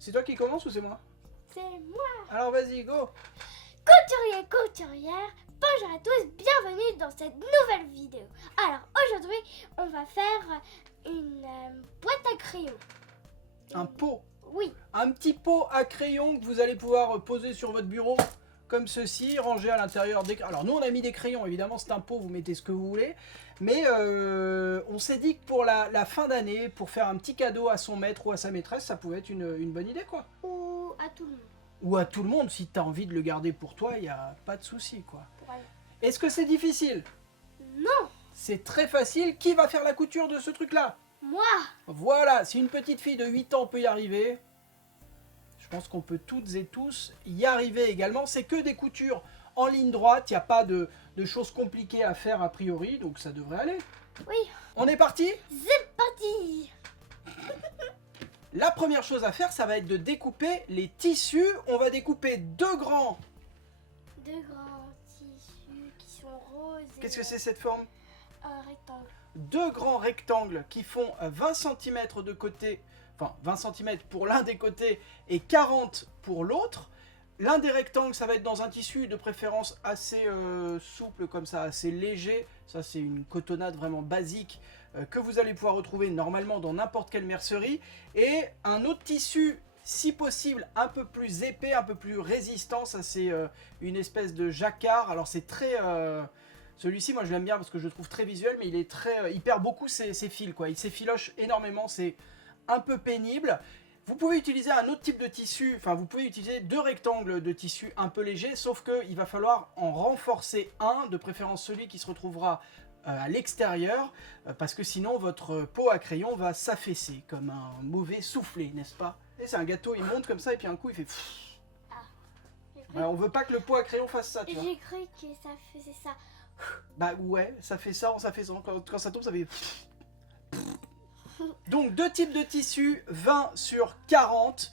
C'est toi qui commence ou c'est moi? C'est moi. Alors vas-y, go. Couturier, couturière, bonjour à tous, bienvenue dans cette nouvelle vidéo. Alors aujourd'hui, on va faire une boîte à crayons. Un pot. Oui, Un petit pot à crayon que vous allez pouvoir poser sur votre bureau comme ceci, rangé à l'intérieur des... Alors nous on a mis des crayons, évidemment c'est un pot, vous mettez ce que vous voulez. Mais on s'est dit que pour la fin d'année, pour faire un petit cadeau à son maître ou à sa maîtresse, ça pouvait être une bonne idée quoi. ou à tout le monde. Ou à tout le monde, si tu as envie de le garder pour toi, il n'y a pas de souci quoi. Voilà. Est-ce que c'est difficile? Non, C'est très facile. Qui va faire la couture de ce truc-là? moi. Voilà, si une petite fille de 8 ans peut y arriver, je pense qu'on peut toutes et tous y arriver également. C'est que des coutures en ligne droite, il n'y a pas de choses compliquées à faire a priori, donc ça devrait aller. Oui, On est parti? c'est parti. La première chose à faire, ça va être de découper les tissus. On va découper deux grands... Deux grands tissus qui sont roses. Qu'est-ce que c'est cette forme? Un rectangle. Deux grands rectangles qui font 20 cm de côté, enfin 20 cm pour l'un des côtés et 40 pour l'autre. L'un des rectangles, ça va être dans un tissu de préférence assez souple comme ça, assez léger. Ça c'est une cotonnade vraiment basique que vous allez pouvoir retrouver normalement dans n'importe quelle mercerie. Et un autre tissu, si possible, un peu plus épais, un peu plus résistant. Ça c'est une espèce de jacquard. Alors c'est très... Celui-ci, moi je l'aime bien parce que je le trouve très visuel, mais il est très, il perd beaucoup ses fils, quoi. Il s'effiloche énormément, c'est un peu pénible. Vous pouvez utiliser un autre type de tissu, enfin vous pouvez utiliser deux rectangles de tissu un peu légers, sauf qu'il va falloir en renforcer un, de préférence celui qui se retrouvera à l'extérieur, parce que sinon votre pot à crayon va s'affaisser comme un mauvais soufflé, n'est-ce pas? Et c'est un gâteau, il monte comme ça et puis un coup il fait... J'ai cru, Ouais, on veut pas que le pot à crayon fasse ça, tu vois. j'ai cru que ça faisait ça. Bah ouais, ça fait ça en s'affaissant. Quand ça tombe, ça fait... Donc deux types de tissus, 20 sur 40.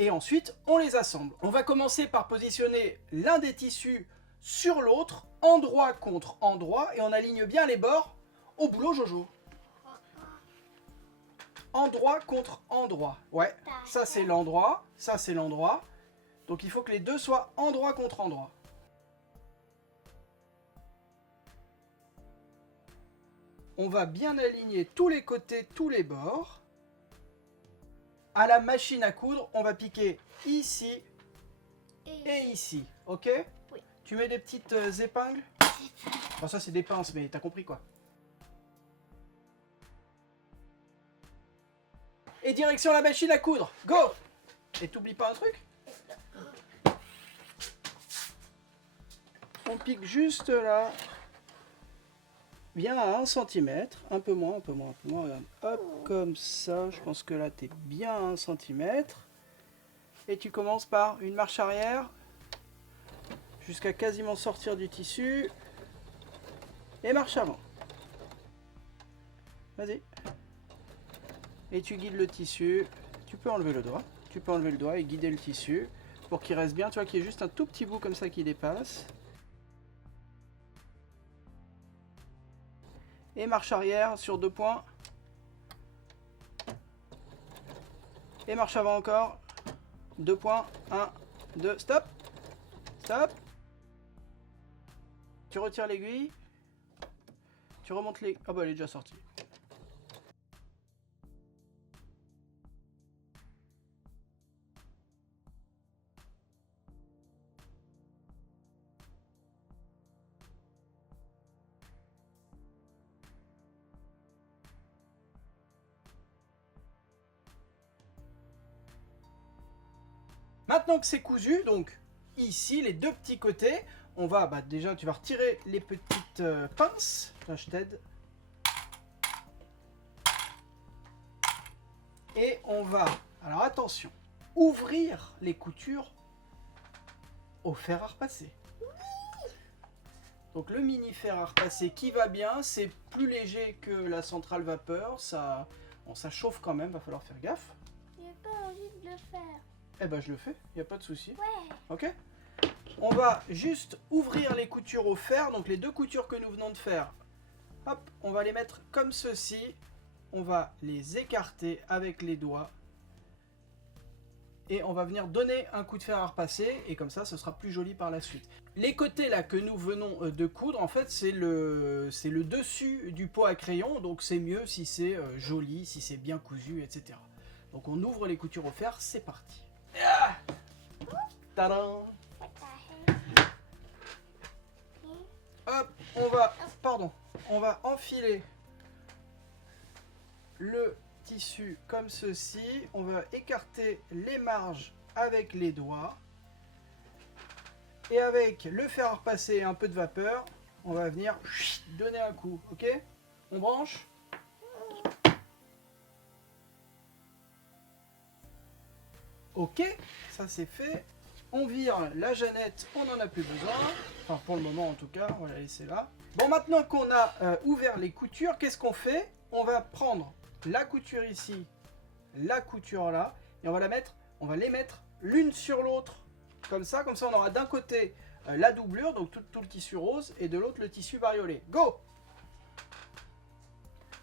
Et ensuite, on les assemble. On va commencer par positionner l'un des tissus sur l'autre, endroit contre endroit, et on aligne bien les bords. Au boulot, Jojo. Endroit contre endroit. Ouais, ça c'est l'endroit, ça c'est l'endroit. Donc il faut que les deux soient endroit contre endroit. On va bien aligner tous les côtés, tous les bords. À la machine à coudre, on va piquer ici et ici. Ok? Oui. Tu mets des petites épingles? Enfin, ça c'est des pinces, mais t'as compris quoi. Et direction la machine à coudre. Go! Et t'oublies pas un truc? On pique juste là. Bien à 1 cm, un peu moins, regarde. Hop, comme ça, je pense que là t'es bien à 1 cm. Et tu commences par une marche arrière, jusqu'à quasiment sortir du tissu. Et marche avant. Vas-y. Et tu guides le tissu. Tu peux enlever le doigt. Tu peux enlever le doigt et guider le tissu pour qu'il reste bien, tu vois qu'il y ait juste un tout petit bout comme ça qui dépasse. Et marche arrière sur 2 points. Et marche avant encore. 2 points. 1, 2, stop. Stop. Tu retires l'aiguille. Tu remontes les... Ah bah elle est déjà sortie. Maintenant que c'est cousu, donc ici les deux petits côtés, on va, déjà tu vas retirer les petites pinces. Là je t'aide. Et on va, alors attention, ouvrir les coutures au fer à repasser. Donc le mini fer à repasser qui va bien, c'est plus léger que la centrale vapeur, ça chauffe quand même, va falloir faire gaffe. J'ai pas envie de le faire. Eh ben je le fais, il n'y a pas de souci. Ouais. Ok? On va juste ouvrir les coutures au fer, donc les deux coutures que nous venons de faire. Hop, on va les mettre comme ceci. On va les écarter avec les doigts. et on va venir donner un coup de fer à repasser et comme ça ce sera plus joli par la suite. Les côtés là que nous venons de coudre, en fait c'est le dessus du pot à crayon, donc c'est mieux si c'est joli, si c'est bien cousu, etc. Donc on ouvre les coutures au fer, c'est parti. Ah, tadam. Hop, on va enfiler le tissu comme ceci. On va écarter les marges avec les doigts. Et avec le fer à repasser et un peu de vapeur, on va venir donner un coup. Ok? On branche. Ok, ça c'est fait. On vire la Jeannette, on n'en a plus besoin. Enfin, pour le moment en tout cas, on va la laisser là. Bon, maintenant qu'on a ouvert les coutures, qu'est-ce qu'on fait? On va prendre la couture ici, la couture là, et on va les mettre l'une sur l'autre. Comme ça on aura d'un côté la doublure, donc tout le tissu rose, et de l'autre le tissu bariolé. Go!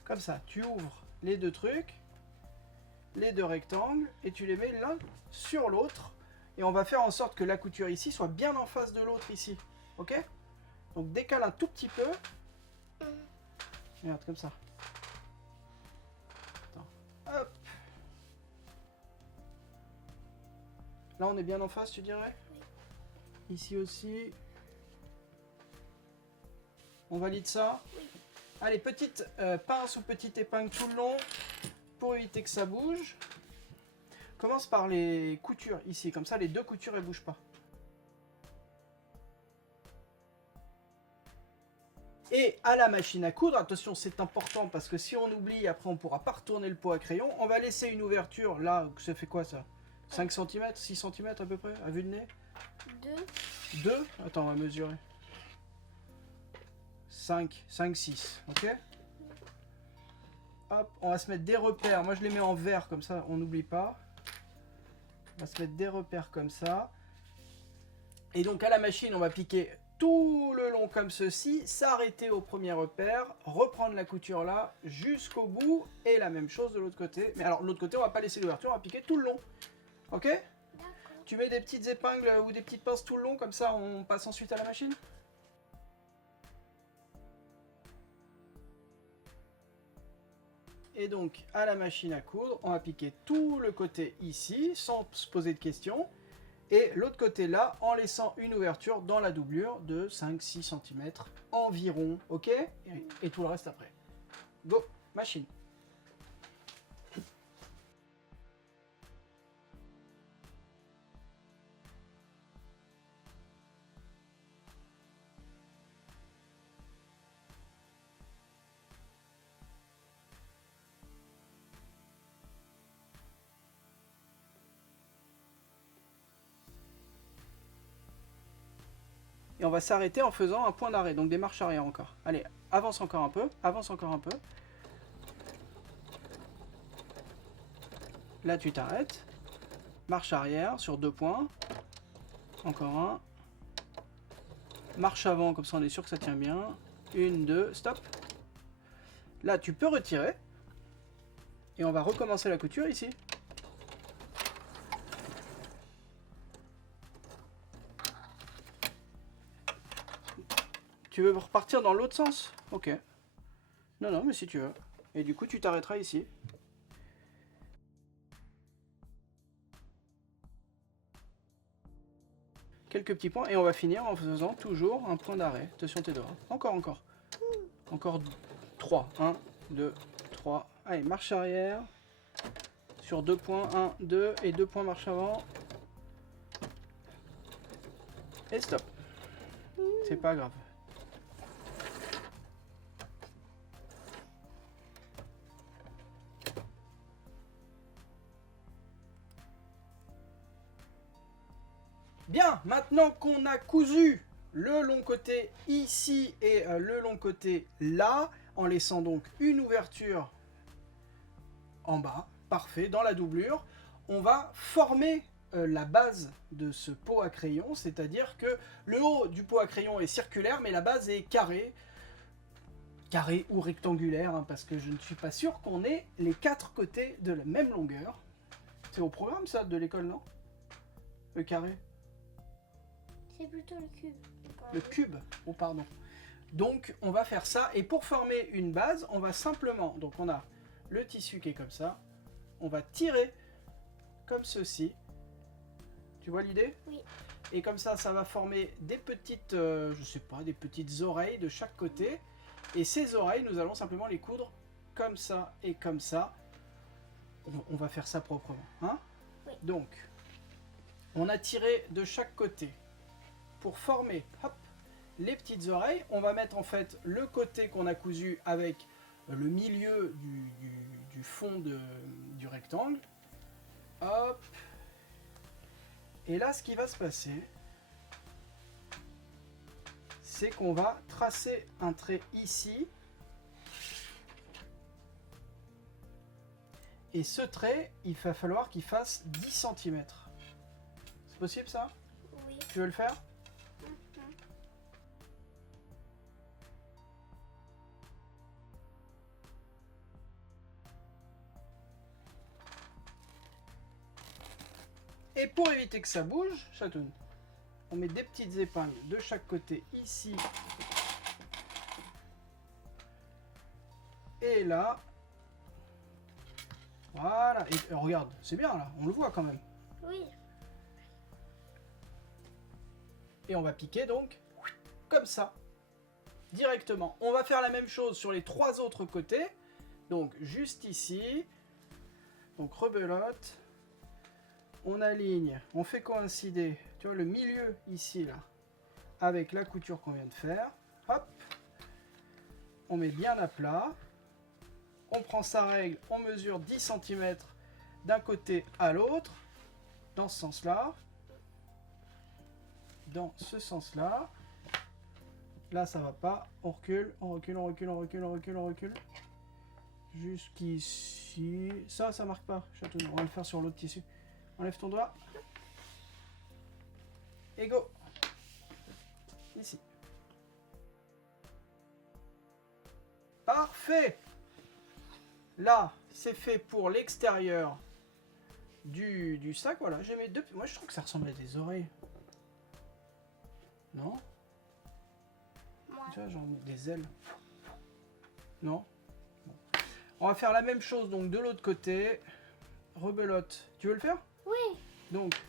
Comme ça, tu ouvres les deux trucs, les deux rectangles, et tu les mets l'un sur l'autre. Et on va faire en sorte que la couture ici soit bien en face de l'autre ici. Ok? Donc décale un tout petit peu. Regarde, comme ça. Attends. Hop. Là on est bien en face, tu dirais? Oui. Ici aussi. On valide ça? Oui. Allez, petite pince ou petite épingle tout le long pour éviter que ça bouge. Commence par les coutures ici, comme ça les deux coutures elles bougent pas. Et à la machine à coudre, attention c'est important parce que si on oublie, après on pourra pas retourner le pot à crayon. On va laisser une ouverture, là, ça fait quoi ça? 5 cm, 6 cm à peu près, à vue de nez? 2. 2? Attends, on va mesurer. 5, 6, ok? Hop, on va se mettre des repères. Moi je les mets en vert comme ça, on n'oublie pas. On va se mettre des repères comme ça. Et donc à la machine, on va piquer tout le long comme ceci, s'arrêter au premier repère, reprendre la couture là jusqu'au bout et la même chose de l'autre côté. Mais alors de l'autre côté, on va pas laisser l'ouverture, on va piquer tout le long. Ok? Tu mets des petites épingles ou des petites pinces tout le long, comme ça on passe ensuite à la machine? Et donc à la machine à coudre, on va piquer tout le côté ici sans se poser de questions. Et l'autre côté là, en laissant une ouverture dans la doublure de 5-6 cm environ, ok? Et tout le reste après. Go, machine. Et on va s'arrêter en faisant un point d'arrêt, donc des marches arrière encore. Allez, avance encore un peu, avance encore un peu. Là tu t'arrêtes. Marche arrière sur 2 points. Encore un. Marche avant, comme ça on est sûr que ça tient bien. 1, 2, stop. Là tu peux retirer. Et on va recommencer la couture ici. Tu veux repartir dans l'autre sens? Ok. Non, non, mais si tu veux. Et du coup, tu t'arrêteras ici. Quelques petits points. Et on va finir en faisant toujours un point d'arrêt. Attention tes doigts. Encore, encore. Encore 3. 1, 2, 3. Allez, marche arrière. Sur 2 points. 1, 2. Et 2 points marche avant. Et stop. C'est pas grave. Bien, maintenant qu'on a cousu le long côté ici et le long côté là, en laissant donc une ouverture en bas, parfait, dans la doublure, on va former la base de ce pot à crayon, c'est-à-dire que le haut du pot à crayon est circulaire, mais la base est carrée ou rectangulaire, hein, parce que je ne suis pas sûr qu'on ait les 4 côtés de la même longueur. C'est au programme ça de l'école, non? Le carré? C'est plutôt le cube. Le cube, oh pardon. Donc on va faire ça et pour former une base, on va simplement, donc on a le tissu qui est comme ça, on va tirer comme ceci. Tu vois l'idée? Oui. Et comme ça va former des petites, je sais pas, des petites oreilles de chaque côté. Et ces oreilles, nous allons simplement les coudre comme ça et comme ça. On va faire ça proprement, hein? Oui. Donc, on a tiré de chaque côté pour former, hop, les petites oreilles. On va mettre en fait le côté qu'on a cousu avec le milieu du fond du rectangle. Hop. Et là, ce qui va se passer, c'est qu'on va tracer un trait ici. Et ce trait, il va falloir qu'il fasse 10 cm. C'est possible ça? Oui. Tu veux le faire? Et pour éviter que ça bouge, Chatoun, on met des petites épingles de chaque côté ici et là. Voilà, et regarde, c'est bien là, on le voit quand même. Oui. Et on va piquer donc comme ça, directement. On va faire la même chose sur les 3 autres côtés. Donc juste ici, donc rebelote. On aligne, on fait coïncider, tu vois, le milieu ici, là, avec la couture qu'on vient de faire. Hop, on met bien à plat. On prend sa règle, on mesure 10 cm d'un côté à l'autre, dans ce sens-là. Dans ce sens-là. Là, ça va pas. On recule, on recule, on recule, on recule, on recule, on recule. Jusqu'ici. Ça marque pas, Château. On va le faire sur l'autre tissu. Enlève ton doigt. Et go. Ici. Parfait. Là, c'est fait pour l'extérieur du sac. Voilà, j'ai mes deux. Moi, je trouve que ça ressemble à des oreilles. Non? Moi. Tu vois, genre des ailes. Non? Bon. On va faire la même chose donc de l'autre côté. Rebelote. Tu veux le faire? Oui. Donc,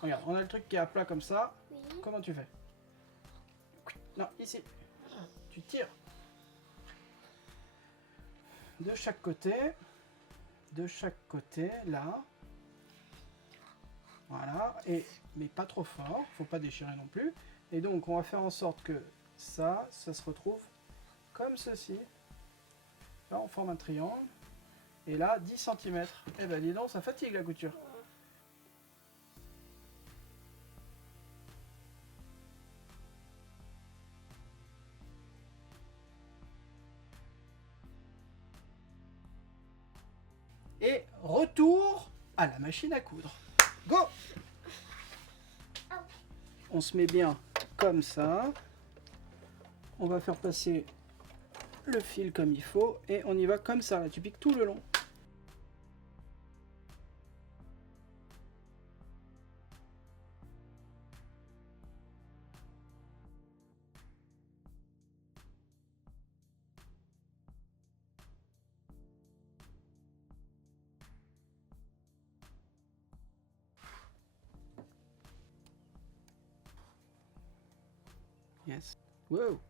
regarde, on a le truc qui est à plat comme ça. Oui. Comment tu fais? Non, ici. Tu tires. De chaque côté. De chaque côté, là. Voilà. Mais pas trop fort. Faut pas déchirer non plus. Et donc, on va faire en sorte que ça se retrouve comme ceci. Là, on forme un triangle. Et là, 10 cm. Eh ben, dis donc, ça fatigue la couture. Et retour à la machine à coudre. Go! On se met bien comme ça. On va faire passer le fil comme il faut. Et on y va comme ça. Là, tu piques tout le long. Yes. Wow.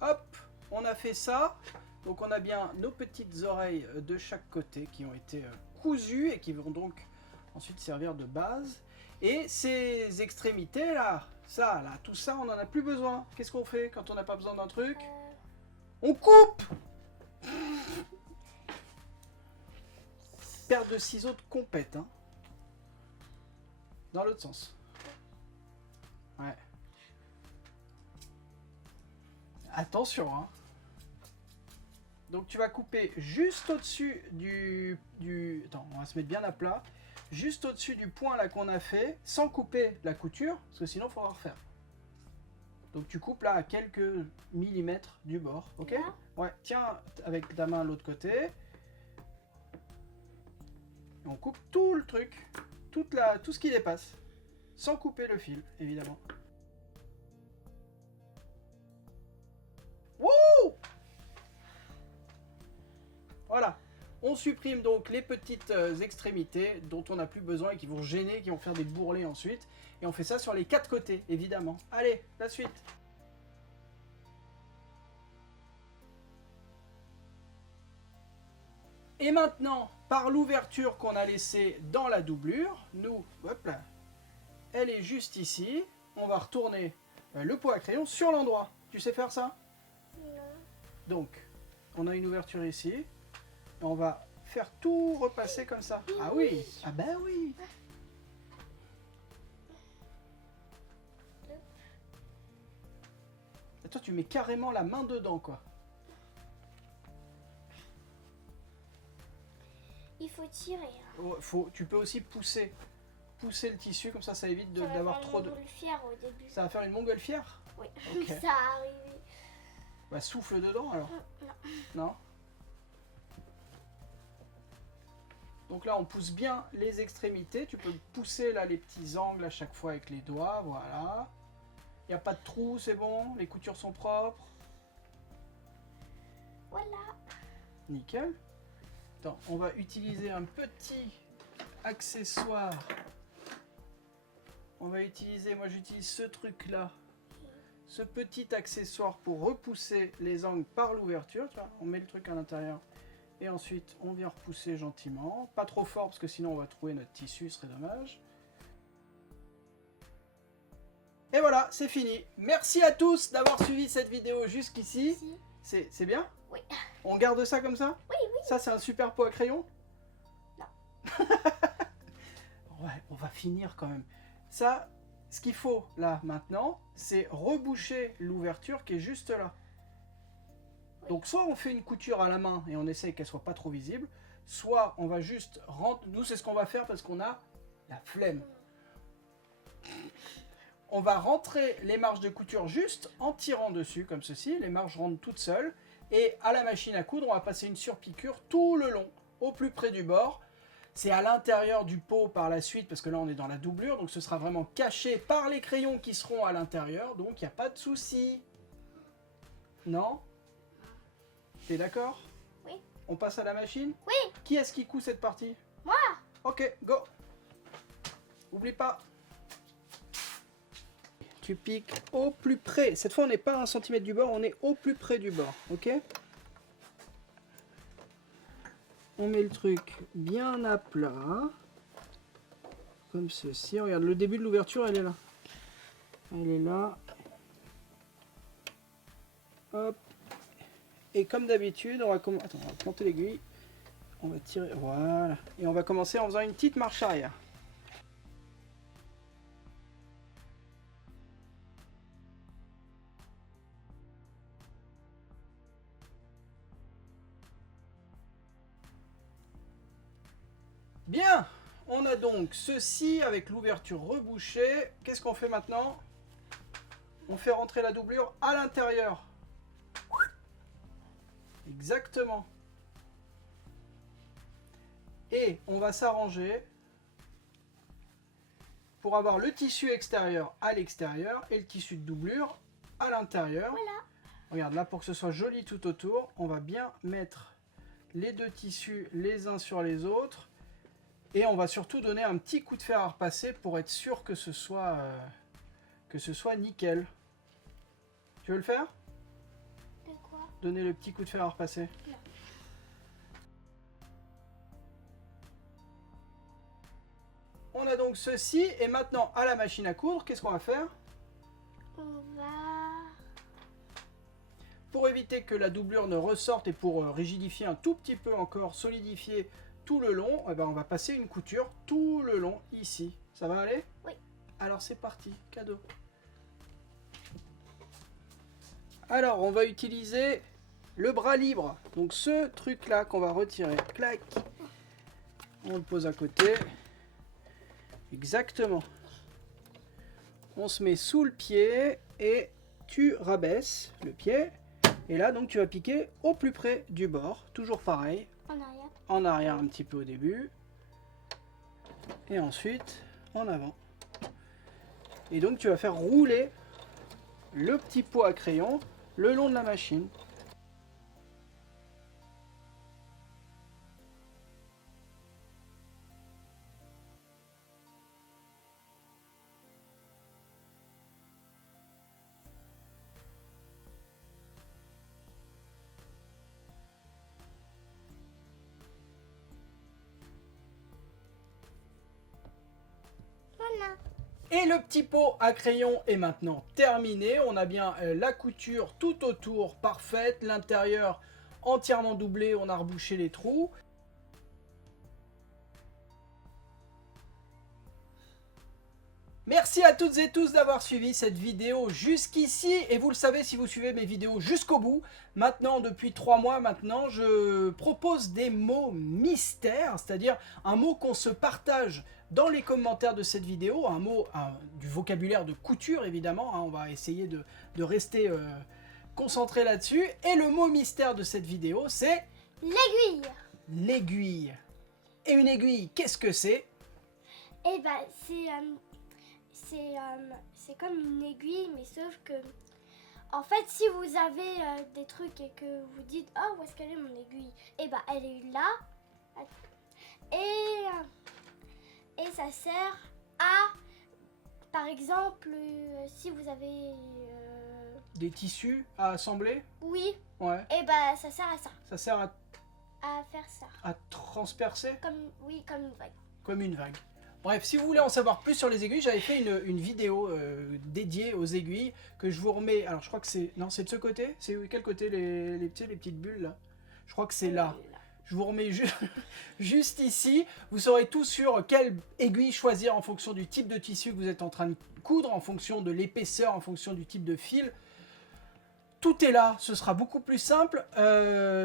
Hop, on a fait ça. Donc on a bien nos petites oreilles de chaque côté qui ont été cousues et qui vont donc ensuite servir de base. Et ces extrémités là, ça là, tout ça, on n'en a plus besoin. Qu'est-ce qu'on fait quand on n'a pas besoin d'un truc? On coupe. Paire de ciseaux de compète, hein. Dans l'autre sens. Ouais. Attention, hein. Donc tu vas couper juste au-dessus du... Attends, on va se mettre bien à plat. Juste au-dessus du point là qu'on a fait, sans couper la couture, parce que sinon il faudra refaire. Donc tu coupes là à quelques millimètres du bord, ok? Là. Ouais, tiens avec ta main à l'autre côté. Et on coupe tout le truc, tout ce qui dépasse, sans couper le fil, évidemment. Wouh! Voilà. On supprime donc les petites extrémités dont on n'a plus besoin et qui vont gêner, qui vont faire des bourrelets ensuite. Et on fait ça sur les 4 côtés, évidemment. Allez, la suite. Et maintenant, par l'ouverture qu'on a laissée dans la doublure, nous, hop là, elle est juste ici. On va retourner le pot à crayon sur l'endroit. Tu sais faire ça? Non. Donc, on a une ouverture ici. Et on va faire tout repasser comme ça. Ah oui! Ah ben oui! Et toi, tu mets carrément la main dedans, quoi. Il faut tirer. Tu peux aussi pousser le tissu, comme ça évite d'avoir trop de... Fière au début. Ça va faire une montgolfière? Oui, Ok. ça arrive. Bah souffle dedans alors. Non. Donc là on pousse bien les extrémités. Tu peux pousser là les petits angles à chaque fois avec les doigts. Voilà. Il n'y a pas de trou, c'est bon. Les coutures sont propres. Voilà. Nickel. Attends, on va utiliser un petit accessoire. On va utiliser, moi j'utilise ce truc là. Ce petit accessoire pour repousser les angles par l'ouverture. Tu vois, on met le truc à l'intérieur. Et ensuite, on vient repousser gentiment. Pas trop fort parce que sinon on va trouver notre tissu, ce serait dommage. Et voilà, c'est fini. Merci à tous d'avoir suivi cette vidéo jusqu'ici. Si. C'est bien? Oui. On garde ça comme ça? Oui, oui. Ça, c'est un super pot à crayon? Non. Ouais, on va finir quand même. Ça, ce qu'il faut là maintenant, c'est reboucher l'ouverture qui est juste là. Oui. Donc soit on fait une couture à la main et on essaye qu'elle soit pas trop visible, soit on va juste rentrer. Nous, c'est ce qu'on va faire parce qu'on a la flemme. On va rentrer les marges de couture juste en tirant dessus comme ceci. Les marges rentrent toutes seules. Et à la machine à coudre, on va passer une surpiqûre tout le long, au plus près du bord. C'est à l'intérieur du pot par la suite, parce que là on est dans la doublure, donc ce sera vraiment caché par les crayons qui seront à l'intérieur, donc il n'y a pas de souci. Non? T'es d'accord? Oui. On passe à la machine? Oui. Qui est-ce qui coud cette partie? Moi. Ok, go. Oublie pas. Tu piques au plus près. Cette fois on n'est pas à 1 cm du bord, on est au plus près du bord, ok? On met le truc bien à plat, comme ceci. Regarde, le début de l'ouverture, elle est là. Elle est là. Hop. Et comme d'habitude, on va planter l'aiguille. On va tirer, voilà. Et on va commencer en faisant une petite marche arrière. Bien, on a donc ceci avec l'ouverture rebouchée. Qu'est-ce qu'on fait maintenant? On fait rentrer la doublure à l'intérieur. Exactement. Et on va s'arranger pour avoir le tissu extérieur à l'extérieur et le tissu de doublure à l'intérieur. Voilà. Regarde, là pour que ce soit joli tout autour, on va bien mettre les deux tissus les uns sur les autres. Et on va surtout donner un petit coup de fer à repasser pour être sûr que ce soit nickel. Tu veux le faire? De quoi? Donner le petit coup de fer à repasser. Non. On a donc ceci et maintenant à la machine à coudre, qu'est-ce qu'on va faire? On va... Pour éviter que la doublure ne ressorte et pour rigidifier un tout petit peu encore, solidifier tout le long, eh ben on va passer une couture tout le long ici. Ça va aller? Oui. Alors c'est parti, cadeau. Alors on va utiliser le bras libre. Donc ce truc là qu'on va retirer. Clac. On le pose à côté. Exactement. On se met sous le pied et tu rabaisses le pied. Et là donc tu vas piquer au plus près du bord. Toujours pareil. En arrière. En arrière un petit peu au début. et ensuite en avant. Et donc tu vas faire rouler le petit pot à crayon le long de la machine. Voilà. Et le petit pot à crayon est maintenant terminé. On a bien la couture tout autour parfaite, l'intérieur entièrement doublé, on a rebouché les trous. Merci à toutes et tous d'avoir suivi cette vidéo jusqu'ici, et vous le savez si vous suivez mes vidéos jusqu'au bout, maintenant depuis 3 mois maintenant, je propose des mots mystères, c'est-à-dire un mot qu'on se partage dans les commentaires de cette vidéo, un mot du vocabulaire de couture évidemment, hein, on va essayer de rester concentré là-dessus, et le mot mystère de cette vidéo c'est... L'aiguille. L'aiguille. Et une aiguille, qu'est-ce que c'est? Eh ben, c'est comme une aiguille, mais sauf que, en fait, si vous avez des trucs et que vous dites, oh, où est-ce qu'elle est mon aiguille? Eh ben, elle est là. Et ça sert à, par exemple, si vous avez... Des tissus à assembler? Oui. Ouais. Eh ben, ça sert à ça. Ça sert À faire ça. à transpercer? Oui, comme une vague. Comme une vague. Bref, si vous voulez en savoir plus sur les aiguilles, j'avais fait une vidéo dédiée aux aiguilles que je vous remets. Alors je crois que c'est... Non, c'est de ce côté? C'est quel côté les petites bulles là? Je crois que c'est là. Je vous remets juste ici. Vous saurez tout sur quelle aiguille choisir en fonction du type de tissu que vous êtes en train de coudre, en fonction de l'épaisseur, en fonction du type de fil. Tout est là, ce sera beaucoup plus simple.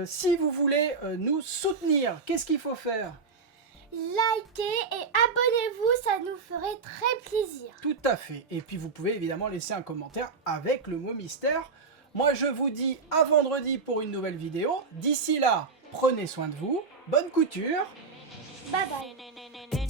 Si vous voulez nous soutenir, qu'est-ce qu'il faut faire? Likez et abonnez-vous, ça nous ferait très plaisir. Tout à fait. Et puis vous pouvez évidemment laisser un commentaire avec le mot mystère. Moi je vous dis à vendredi pour une nouvelle vidéo. D'ici là, prenez soin de vous. Bonne couture. Bye bye.